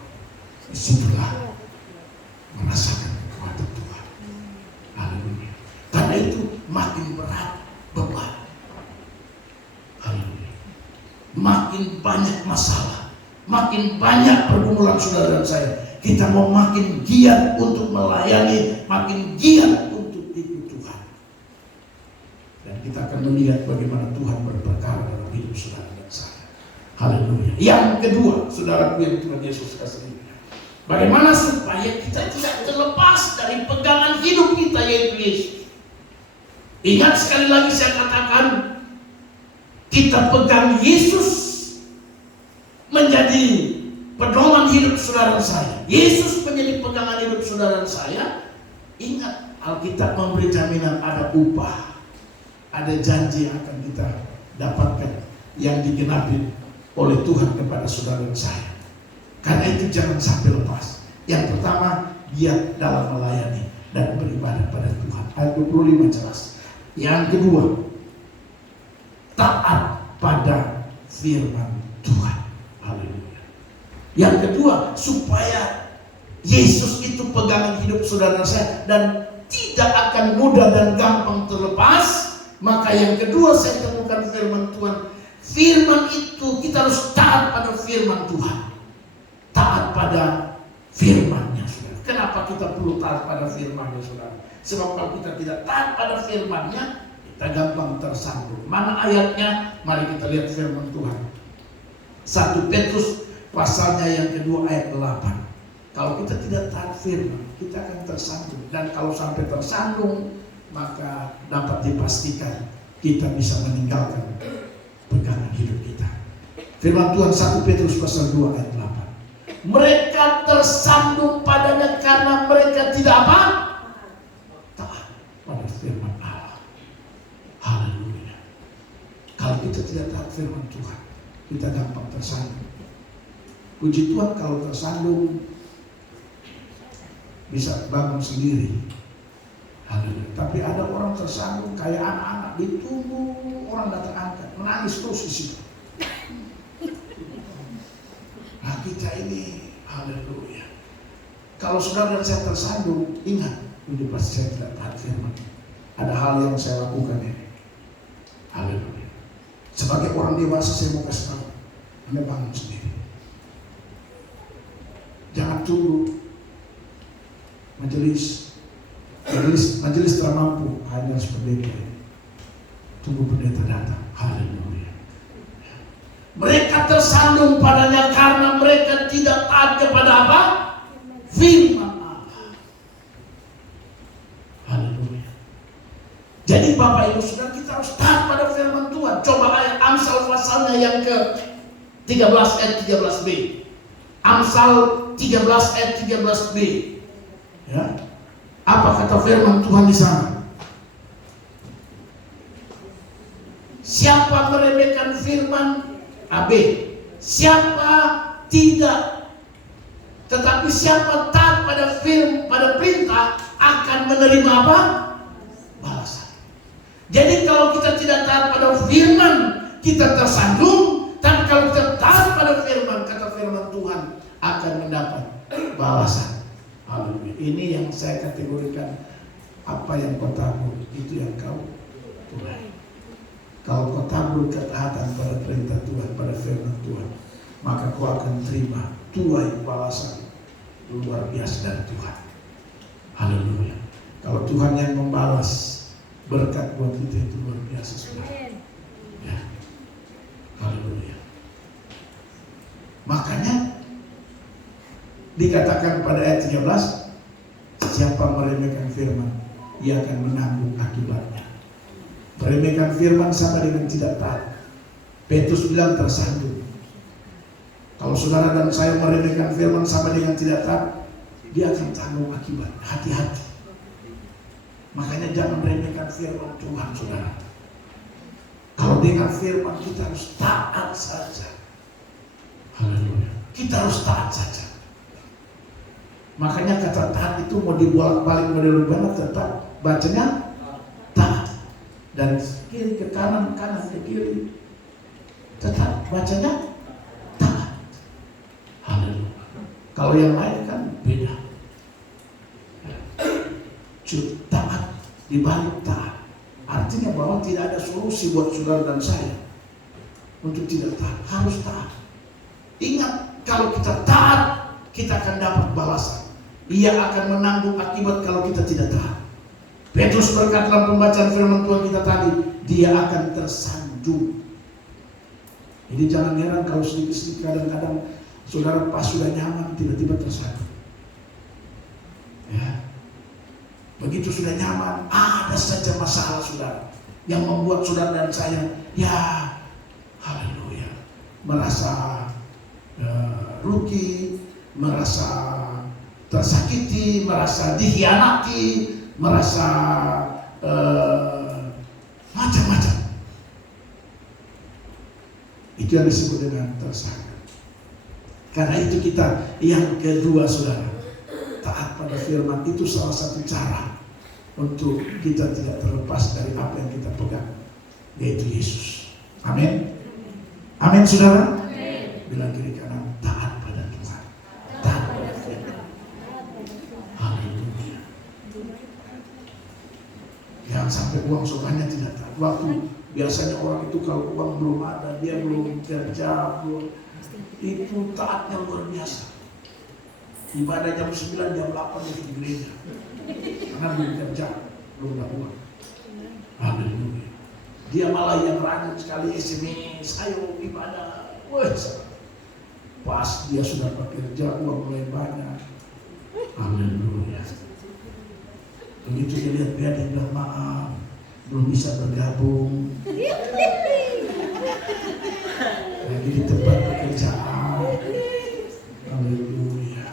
disitulah merasakan kekuatan Tuhan. Haleluya. Karena itu makin berat beban. Haleluya. Makin banyak masalah, makin banyak pergumulan saudara dan saya. Kita mau makin giat untuk melayani, makin giat untuk ikut Tuhan. Dan kita akan melihat bagaimana Tuhan berperkara dalam hidup saudara dan saya. Haleluya. Yang kedua, saudaraku yang Tuhan Yesus kasih, bagaimana supaya kita tidak terlepas dari pegangan hidup kita, yaitu Yesus. Ingat sekali lagi saya katakan, kita pegang Yesus menjadi pedoman hidup saudara saya. Yesus menjadi pegangan hidup saudara saya. Ingat, Alkitab memberi jaminan ada upah, ada janji yang akan kita dapatkan yang digenapi oleh Tuhan kepada saudara saya. Karena itu jangan sampai lepas. Yang pertama, giat dalam melayani dan beribadah pada Tuhan. Ayat 25 jelas. Yang kedua, taat pada firman Tuhan. Haleluya. Yang kedua, supaya Yesus itu pegangan hidup saudara saya dan tidak akan mudah dan gampang terlepas, maka yang kedua saya temukan firman Tuhan. Firman itu kita harus taat pada firman Tuhan. Taat pada firman-Nya, saudara. Kenapa kita perlu taat pada firman-Nya, saudara? Sebab kalau kita tidak taat pada firman-Nya, kita gampang tersandung. Mana ayatnya? Mari kita lihat firman Tuhan. 1 Petrus pasalnya yang kedua ayat 8. Kalau kita tidak taat firman, kita akan tersandung. Dan kalau sampai tersandung, maka dapat dipastikan kita bisa meninggalkan pegangan hidup kita. Firman Tuhan 1 Petrus pasal 2 ayat 8. Mereka tersandung padanya karena mereka tidak apa? Taat pada firman Allah. Haleluya. Kalau kita tidak taat firman Tuhan, kita gampang tersandung. Puji Tuhan kalau tersandung bisa bangun sendiri. Haleluya. Tapi ada orang tersandung kayak anak-anak, ditunggu orang datang angkat, menangis terus di situ. Nah kita ini, haleluya. Kalau saudara dan saya tersandung, ingat, ini pasti saya tidak taat firman. Ada hal yang saya lakukan ini. Haleluya. Sebagai orang dewasa saya mau kasih tahu, Anda bangun sendiri. Jangan tunggu majelis telah mampu, hanya seperti itu. Tunggu pendeta datang. Haleluya. Mereka tersandung padanya karena mereka tidak taat kepada apa? Firman Allah. Haleluya. Jadi Bapak Ibu Saudara, kita harus taat pada firman Tuhan. Coba ayat Amsal pasalnya yang ke 13 ayat 13b. Amsal 13 ayat 13b. Ya. Apa kata firman Tuhan di sana? Siapa meremehkan firman AB? Siapa tidak? Tetapi siapa taat pada pada perintah akan menerima apa? Balasan. Jadi kalau kita tidak taat pada firman, kita tersandung. Tapi kalau kita taat pada firman, kata firman Tuhan akan mendapat balasan. Haleluya. Ini yang saya kategorikan, apa yang kau tabur, itu yang kau tuai. Kalau kau tabur ketaatan pada perintah Tuhan, pada firman Tuhan, maka kau akan terima tuai balasan luar biasa dari Tuhan. Haleluya. Kalau Tuhan yang membalas berkat buat kita itu luar biasa, saudara. Ya. Haleluya. Makanya dikatakan pada ayat 13, siapa meremehkan firman, ia akan menanggung akibatnya. Meremehkan firman sama dengan tidak taat. Petrus bilang tersandung. Kalau saudara dan saya meremehkan firman sama dengan tidak taat, dia akan tanggung akibat. Hati-hati. Makanya jangan remehkan firman Tuhan, saudara. Kalau dengan firman kita harus taat saja. Haleluya. Kita harus taat saja. Makanya kata taat itu mau dibolak-balik model benar, tetap bacanya taat. Dan kiri ke kanan, kanan ke kiri, tetap bacanya taat. Haleluya. Kalau yang lain kan beda. Taat dibalik taat. Artinya bahwa tidak ada solusi buat saudara dan saya untuk tidak taat. Harus taat. Ingat, kalau kita taat, kita akan dapat balasan. Ia akan menanggung akibat kalau kita tidak taat. Petrus berkata dalam pembacaan firman Tuhan kita tadi, dia akan tersanjung. Jadi jangan heran kalau sedikit-sedikit kadang-kadang saudara pas sudah nyaman tiba-tiba tersanjung. Ya. Begitu sudah nyaman, ada saja masalah saudara yang membuat saudara dan saya, ya, haleluya, merasa rugi, merasa tersakiti, merasa dikhianati, merasa macam-macam. Itu yang disebut dengan tersangka. Karena itu kita yang kedua, saudara, taat pada firman itu salah satu cara untuk kita tidak terlepas dari apa yang kita pegang, yaitu Yesus. Amin. Amin, saudara. Amin. Bilang kiri kanan, taat pada Tuhan. Taat pada firman. Haleluya. Jangan sampai uang sukanya tidak taat. Waktu biasanya orang itu kalau uang belum ada, dia belum kerja, itu taatnya luar biasa. Ibadah jam 9, jam 8 di gereja. Karena belum kerja, belum dapat uang. Haleluya. Dia malah yang rajin sekali SMS, ayo ibadah. Wah, pas dia sudah bekerja, uang mulai banyak. Haleluya. Begitu dia lihat dia bilang maaf, belum bisa bergabung. Lagi di tempat pekerjaan. Haleluya.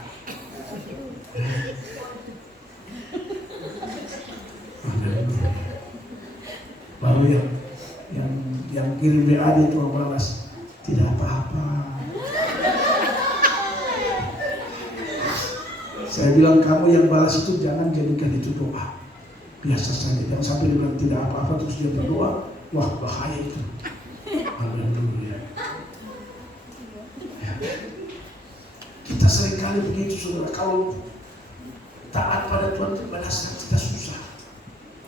Lalu yang kirim WA dia cuma balas, tidak apa-apa. Saya bilang kamu yang balas itu jangan jadikan itu doa. Biasa saja, jangan sampai dia bilang tidak apa-apa terus dia berdoa. Wah, bahaya itu. Haleluya. Ya. Kita seringkali begitu, saudara. Kalau taat pada Tuhan itu pada saat kita susah.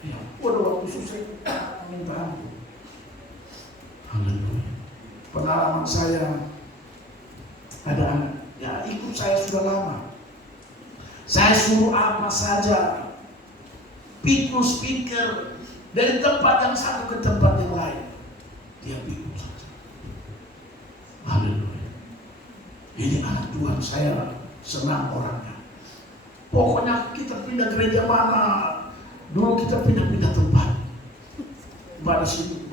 Ya, pada waktu susah minta ampun. Haleluya. Pengalaman saya, ada anak, ya ikut saya sudah lama. Saya suruh apa saja, pikul speaker dari tempat yang satu ke tempat yang lain, dia pikul saja. Haleluya. Ini anak Tuhan, saya senang orangnya. Pokoknya kita pindah gereja mana, dulu kita pindah-pindah tempat. Pada situ,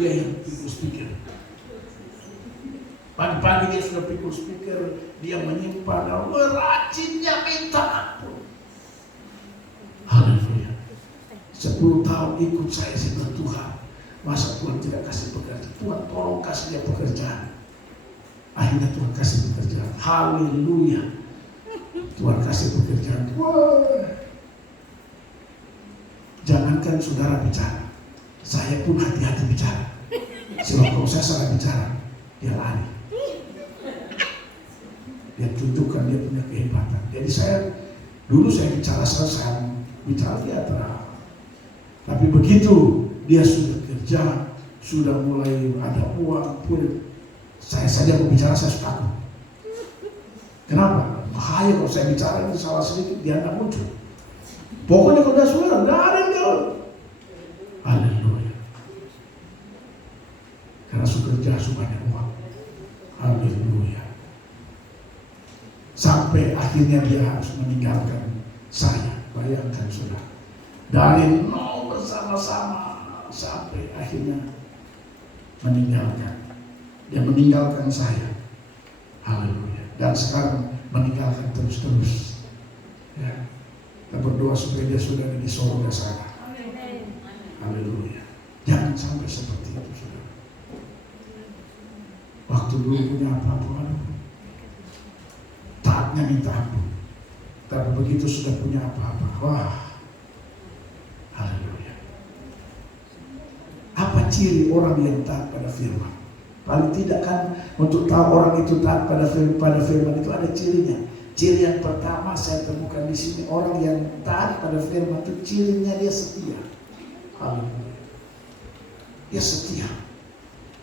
dia yang pikul speaker. Pagi-pagi dia sudah pikul speaker, dia menyimpan, rajinnya minta ampun. Haleluya. 10 tahun ikut saya bilang, Tuhan, masa Tuhan tidak kasih pekerjaan? Tuhan tolong kasih dia pekerjaan. Akhirnya Tuhan kasih pekerjaan. Haleluya. Tuhan kasih pekerjaan. Wah. Jangankan saudara bicara, saya pun hati-hati bicara. Sebab kalau saya salah bicara, dia lari. Dia tunjukkan dia punya kehebatan. Jadi dulu saya bicara selesai, bicara dia terang. Tapi begitu dia sudah kerja, sudah mulai ada uang pun, saya saja mau bicara saya suka takut. Kenapa? Bahaya kalau saya bicara itu salah sedikit dia tidak muncul. Pokoknya kalau dia sudah tidak ada yang jauh. Haleluya. Karena sudah kerja banyak uang. Haleluya. Sampai akhirnya dia harus meninggalkan saya. Bayangkan sudah dari nol bersama-sama sampai akhirnya meninggalkan. Dia meninggalkan saya. Haleluya. Dan sekarang meninggalkan terus-terus. Ya. Kita berdoa supaya dia sudah ada di surga sana. Haleluya. Jangan sampai seperti itu, saudara. Waktu dulu punya apa-apa, taatnya minta ampun. Tapi begitu sudah punya apa-apa, wah, haleluya. Apa ciri orang yang taat pada firman? Paling tidak kan untuk tahu orang itu taat pada firman itu ada cirinya. Ciri yang pertama saya temukan di sini, orang yang taat pada firman itu cirinya dia setia. Haleluya. Dia setia.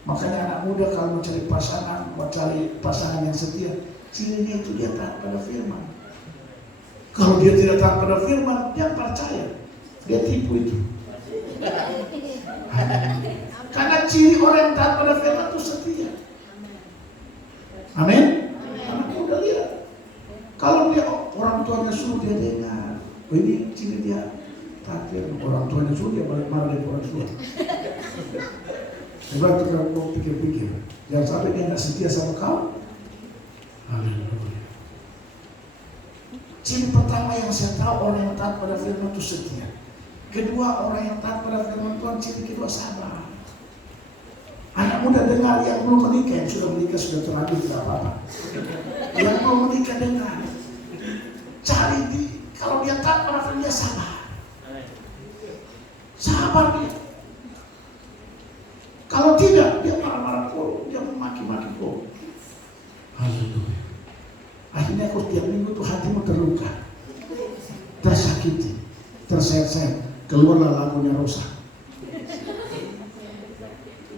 Makanya anak muda kalau mau cari pasangan yang setia, cirinya itu dia taat pada firman. Kalau dia tidak taat pada firman, dia percaya, dia tipu itu. Karena ciri orang yang taat pada firman itu setia. Amin. Anak muda lihat. Kalau dia orang tuanya suruh dia dengar, ini ciri dia taat firman. Orang tuanya suruh dia balik marah dari orang tua. Coba kalau kau pikir-pikir, jangan sampai dia nggak setia sama kau. Haleluya. Ciri pertama yang saya tahu orang yang taat pada firman itu setia. Kedua, orang yang taat pada firman Tuhan, ciri kedua sabar. Anak muda dengar, yang belum menikah, yang sudah menikah sudah terlanjur tidak apa-apa. Yang belum menikah dengar, cari kalau dia taat pada firman dia sabar. Sabar dia. Kalau tidak, dia marah-marah kau, dia memaki-maki kau. Haleluya. Akhirnya kau tiap minggu tuh hatimu terluka, tersakiti, tersayat-sayat. Keluarlah lagunya Rosa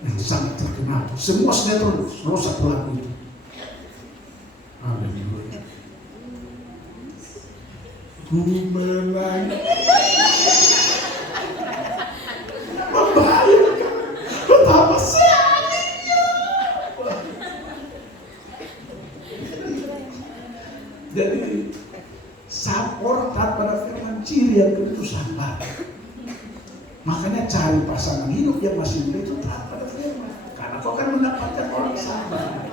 yang sangat terkenal. Semua sinetron Rosa pelaku itu. Haleluya. Ku menangis. Membahayakan. Betapa sekalinya. Jadi orang taat pada firman, ciri yang kedua itu sabar. Makanya cari pasangan hidup yang masih muda itu taat pada firman. Karena kau akan mendapatkan orang sabar.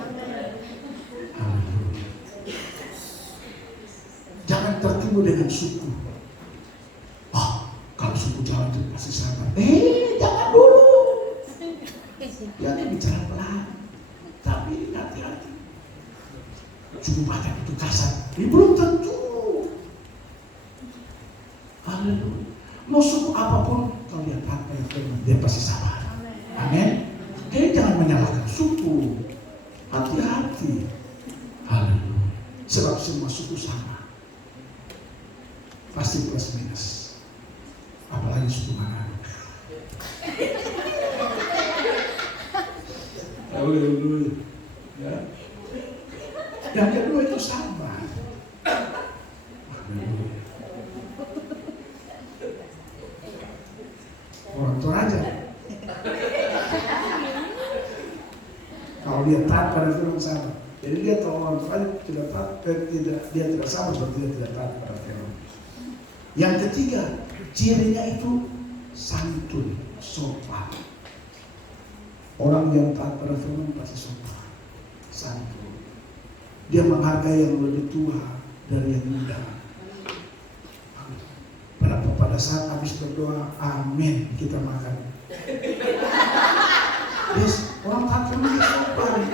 Haleluya. Jangan tertipu dengan suku. Oh, kalau suku Jawa itu pasti sabar. Jangan dulu. Jangan bicara pelan. Tapi hati-hati. Suku Batak itu kasar. Belum tentu. Haleluya. Mau suku apapun, kalau dia taat pada firman, dia pasti sabar. Amin. Jadi jangan menyalahkan suku. Hati-hati. Haleluya. Sebab semua suku sama. Pasti plus minus. Apalagi suku Manado. Haleluya. Ya. Yang kedua itu sabar. Haleluya. Orang Toraja. Kalau dia taat pada firman sabar. Jadi dia tahu orang Toraja tidak taat, dia tidak sama seperti dia tidak taat pada firman. Yang ketiga, cirinya itu santun, sopan. Orang yang taat pada firman pasti sopan, santun. Dia menghargai yang lebih tua dari yang muda. Pada saat habis berdoa, amin, kita makan. Yes, orang taat firman dia sopan.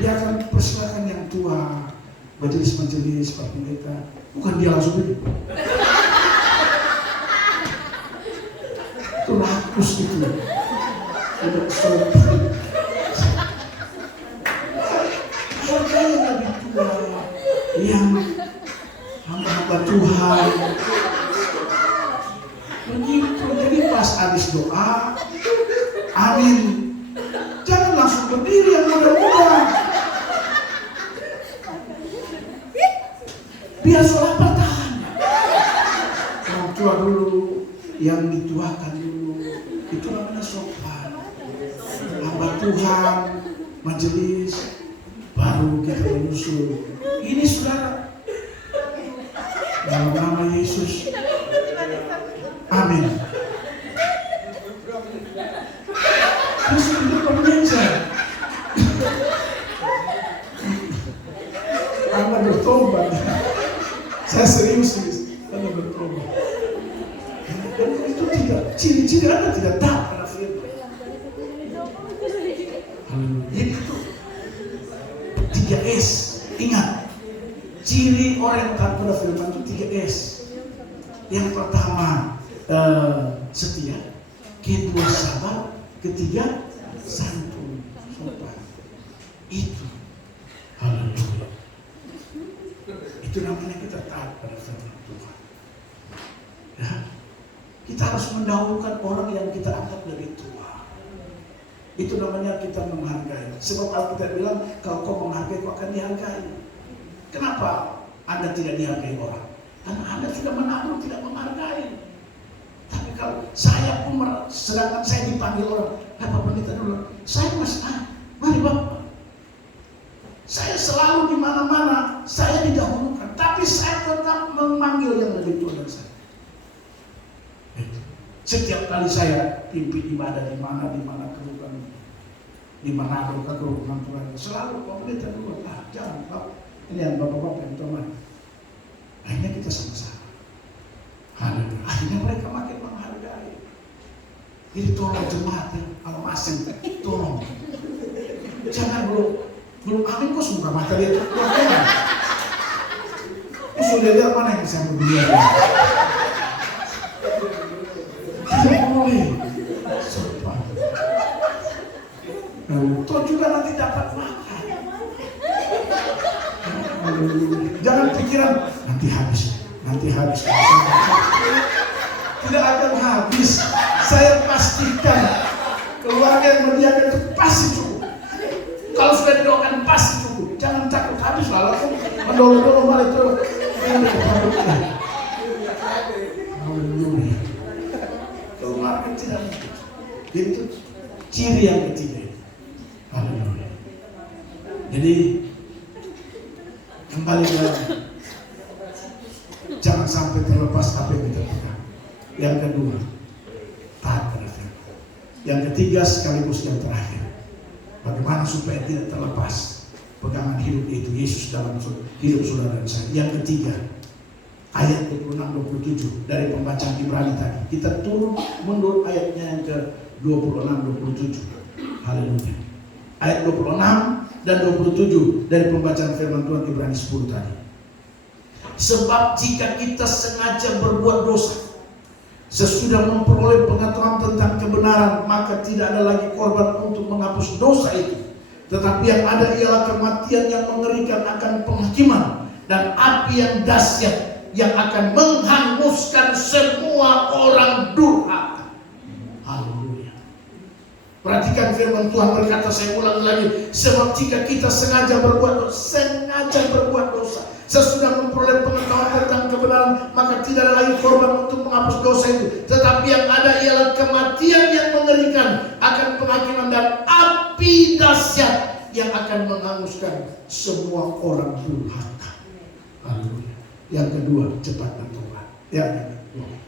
Dia akan persilakan yang tua, majelis-majelis seperti kita. Bukan dia langsung itu. Itu rakus itu. Tidak sopan. Orang yang lebih tua, yang hamba-hamba Tuhan. Begitu, jadi pas habis doa, amin. Jangan langsung berdiri yang muda-muda. Biar sholat bertahan. Orang tua dulu, yang dituakan dulu, itu namanya sopan. Hamba Tuhan, majelis, baru kita menyusul. Ini saudara, dalam nama Yesus. Amin. Terus itu pemirsa, Anda bertobat. Saya serius. Jadi itu 3S. Ingat, ciri orang yang taat pada firman itu 3S. Yang pertama setia, kedua sabar, ketiga santun, sopan. Itu, haleluya. Itu namanya kita taat pada firman Tuhan. Ya, kita harus mendahulukan orang yang kita anggap lebih tua. Itu namanya kita menghargai. Sebab Alkitab bilang, kalau kau menghargai, kau akan dihargai. Kenapa Anda tidak dihargai orang? Karena Anda sudah menaruh, tidak menghargai. Tapi kalau saya pun, sedangkan saya dipanggil orang, Bapak Pendeta dulu, saya mari Bapak. Saya selalu di mana-mana, saya didahulukan. Tapi saya tetap memanggil yang lebih tua dari saya. Setiap kali saya pimpin ibadah di mana kerukan, di mana kerukan Tuhan, selalu Pak Pendeta dulu, jangan Pak, ini yang bapak-bapak yang teman. Akhirnya kita sama-sama. Akhirnya mereka makin menghargai. Jadi tolong jemaat ya, alamasing, tolong. Jangan belum amin kok semoga mata dia terkeluar. Sudah lihat mana yang saya berdua. Tidak boleh. Sopan. Toh juga nanti dapat makan. Jangan pikiran nanti habis. Tidak akan habis. Saya pastikan keluarga yang mendiakan itu pasti cukup. Kalau sudah didoakan pasti cukup. Jangan takut habis lah. Langsung mendolong-dolong balik terus. Keluarga tidak mungkin. Jadi itu ciri yang ketiga. Haleluya. Jadi kembali lagi, jangan sampai terlepas apa yang kita pegang. Yang kedua, taat pada firman. Yang ketiga sekaligus yang terakhir, bagaimana supaya tidak terlepas pegangan hidup itu Yesus dalam hidup saudara dan saya. Yang ketiga, ayat 26-27 dari pembacaan Ibrani tadi. Kita turun mundur ayatnya yang ke 26-27. Haleluya. Ayat 26 dan 27 dari pembacaan firman Tuhan Ibrani 10 tadi. Sebab jika kita sengaja berbuat dosa, sesudah memperoleh pengetahuan tentang kebenaran, maka tidak ada lagi korban untuk menghapus dosa itu. Tetapi yang ada ialah kematian yang mengerikan akan penghakiman dan api yang dahsyat yang akan menghanguskan semua orang durhaka. Haleluya. Perhatikan firman Tuhan berkata, saya ulang lagi, sebab jika kita sengaja berbuat dosa, sesudah memperoleh pengetahuan tentang kebenaran, maka tidak ada lagi korban untuk menghapus dosa itu. Tetapi yang ada ialah kematian yang mengerikan akan penghakiman dan api dahsyat yang akan menghanguskan semua orang durhaka. Haleluya. Yang kedua, cepat bertobat.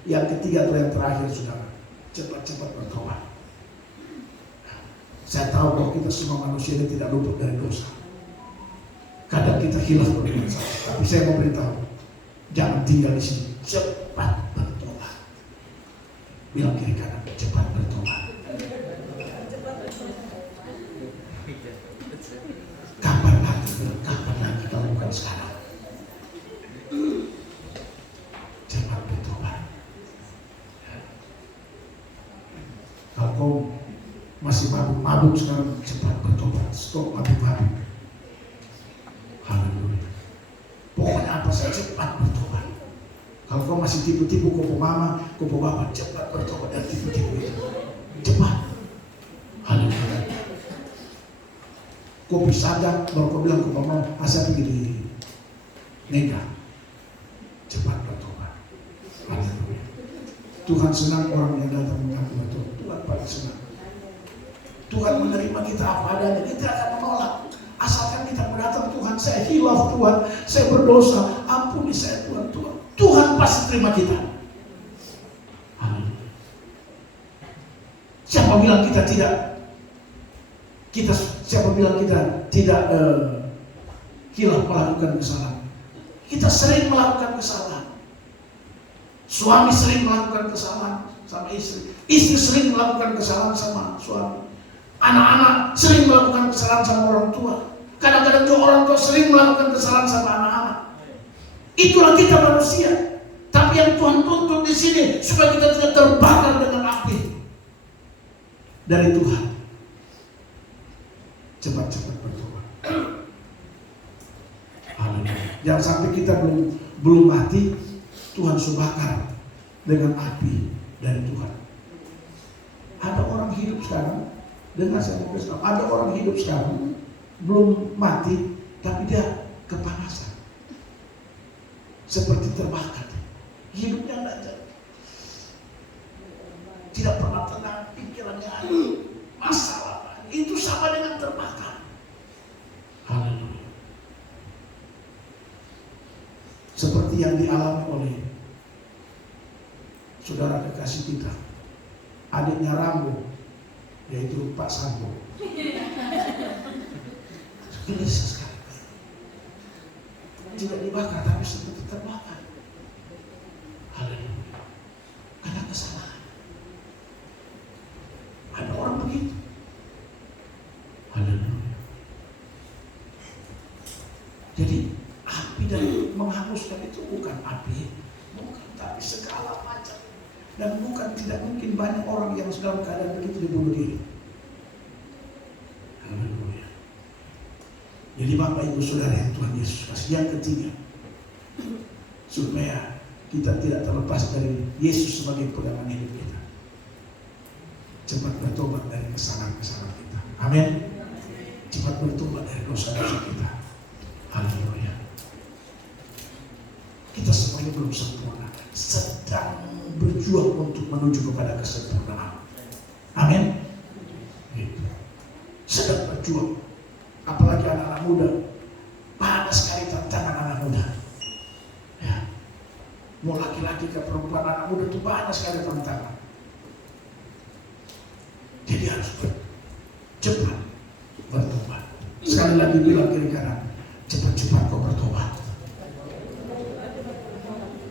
Yang ketiga atau yang terakhir, saudara, cepat-cepat bertobat. Saya tahu bahwa kita semua manusia ini tidak luput dari dosa. Kadang kita hilaf berbuat salah, tapi saya mau beritahu, jangan tinggal di sini. Cepat bertobat. Bilang kiri kanan, cepat bertobat. Kapan lagi kalau bukan sekarang? Cepat bertobat. Kalau kau masih mabuk sekarang, cepat bertobat. Stop mabuk-mabuk. Haleluya. Pokoknya apa saja cepat bertobat. Kalau kau masih tipu-tipu kopo mama, kopo bapak, cepat bertobat dari tipu-tipu itu. Cepat. Haleluya. Kopi sadar, baru kau bilang kopo mama, asal begini. Nega. Cepat bertobat. Haleluya. Tuhan senang orang yang datang mengaku bertobat. Tuhan paling senang. Tuhan menerima kita apa adanya, kita akan menolak. Asalkan kita mendatang, Tuhan, saya hilaf Tuhan, saya berdosa, ampuni saya Tuhan. Tuhan pasti terima kita. Amin. Siapa bilang kita tidak hilaf melakukan kesalahan? Kita sering melakukan kesalahan. Suami sering melakukan kesalahan sama istri. Istri sering melakukan kesalahan sama suami. Anak-anak sering melakukan kesalahan sama orang tua. Kadang-kadang juga orang tua sering melakukan kesalahan sama anak-anak. Itulah kita manusia. Tapi yang Tuhan tuntut di sini supaya kita tidak terbakar dengan api dari Tuhan. Cepat-cepat bertobat. Haleluya. Jangan sampai kita belum mati, Tuhan sudah bakar dengan api dari Tuhan. Ada orang hidup sekarang, dengar saya ngomong, ada orang hidup sekarang belum mati, tapi dia kepanasan, seperti terbakar. Hidupnya tidak pernah tenang, pikirannya ada masalah. Itu sama dengan terbakar. Haleluya. Seperti yang dialami oleh saudara kekasih kita, adiknya Rambo, yaitu Pak Sambo. Gelisah sekali. Tidak dibakar, tapi seperti terbakar. Haleluya. Karena kesalahan. Ada orang begitu. Haleluya. Jadi api dari menghanguskan itu bukan api, bukan, tapi segala macam. Dan bukan tidak mungkin banyak orang yang dalam keadaan begitu dibunuh diri. Haleluya. Jadi Bapak Ibu Saudara yang Tuhan Yesus kasih, yang ketiga, supaya kita tidak terlepas dari Yesus sebagai pegangan hidup kita, cepat bertobat dari kesalahan-kesalahan kita. Amin. Cepat bertobat dari dosa-dosa kita. Haleluya. Kita semuanya belum sempurna, sedang berjuang untuk menuju kepada kesempurnaan. Amin. Sedang berjuang. Apalagi anak-anak muda, banyak sekali tantangan anak muda. Ya. Mau laki-laki ke perempuan, anak muda itu banyak sekali tantangan. Jadi harus cepat bertobat. Sekali lagi bilang kiri kanan, cepat-cepat kau bertobat.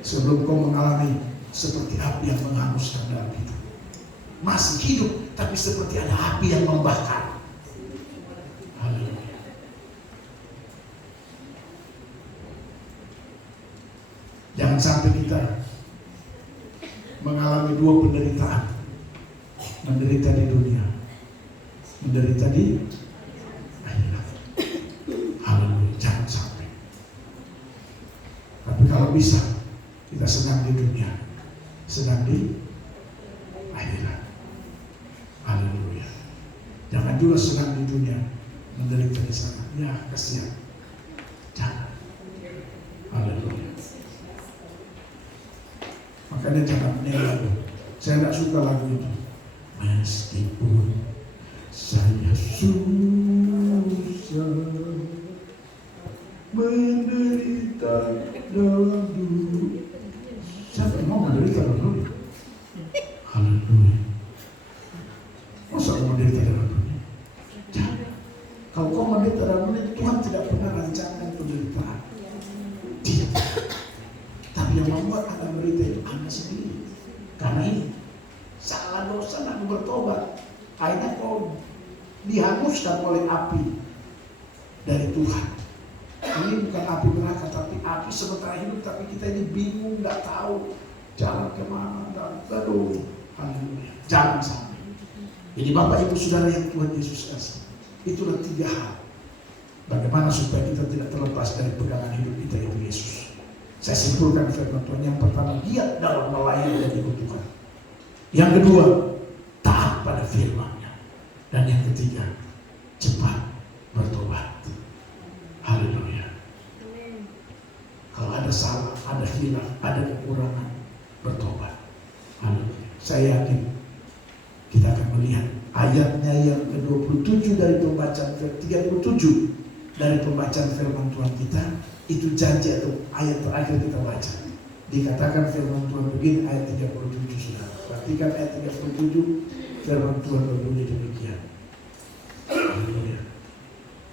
Sebelum kau mengalami seperti api yang menghanguskan dalam hidup. Masih hidup, tapi seperti ada api yang membakar. Haleluya. Jangan sampai kita mengalami dua penderitaan. Menderita di dunia, menderita di akhirat. Haleluya. Jangan sampai. Tapi kalau bisa, kita senang di dunia, senang di akhirat. Haleluya. Jangan juga senang di dunia, menderita di sana. Ya, kasihan. Jangan. Haleluya. Makanya jangan menilai lagu. Saya tidak suka lagu itu. Meskipun saya susah menderita dalam dunia. Siapa yang mau menderita dalam dunia? Haleluya. Masa mau menderita dalam dunia? Jangan. Kalau kau menderita dalam dunia, Tuhan tidak pernah rancangkan penderitaan. Tidak. Tapi yang membuat Anda menderita itu Anda sendiri. Karena ini salah dosa dan bertobat, akhirnya kau dihanguskan oleh api dari Tuhan. Ini bukan api neraka, tapi api sementara hidup. Tapi kita ini bingung, nggak tahu jalan kemana dan aduh, haleluya. Jangan sampai. Jadi Bapak Ibu Saudara yang Tuhan Yesus kasih, itulah 3 hal. Bagaimana supaya kita tidak terlepas dari pegangan hidup kita yaitu Yesus. Saya simpulkan firman Tuhan. Yang pertama, giat dalam melayani dan dibutuhkan. Yang kedua, taat pada firman-Nya. Dan yang ketiga, cepat bertobat. Haleluya. Kalau ada salah, ada hilaf, ada kekurangan, bertobat. Haleluya. Saya yakin kita akan melihat ayatnya yang ke-27 dari pembacaan 37 dari pembacaan firman Tuhan kita. Itu janji atau ayat terakhir kita baca. Dikatakan firman Tuhan begini, ayat 37 sudah. Perhatikan ayat 37, firman Tuhan berbunyi demikian.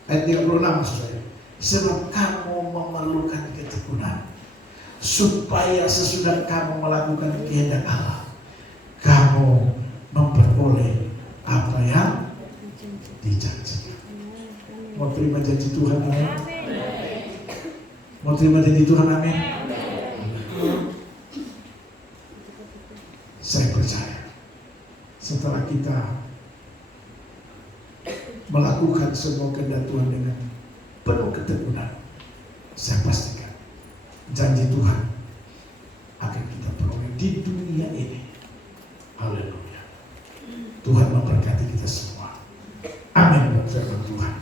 Ayat 36 maksud saya. Sebab kamu memerlukan ketekunan, supaya sesudah kamu melakukan kehendak Allah, kamu memperoleh apa yang dijanjikan. Mau terima janji Tuhan, amin? Mau terima janji Tuhan, amin? Saya percaya setelah kita melakukan semua kehendak Tuhan dengan penuh ketekunan, saya pastikan janji Tuhan akan kita peroleh di dunia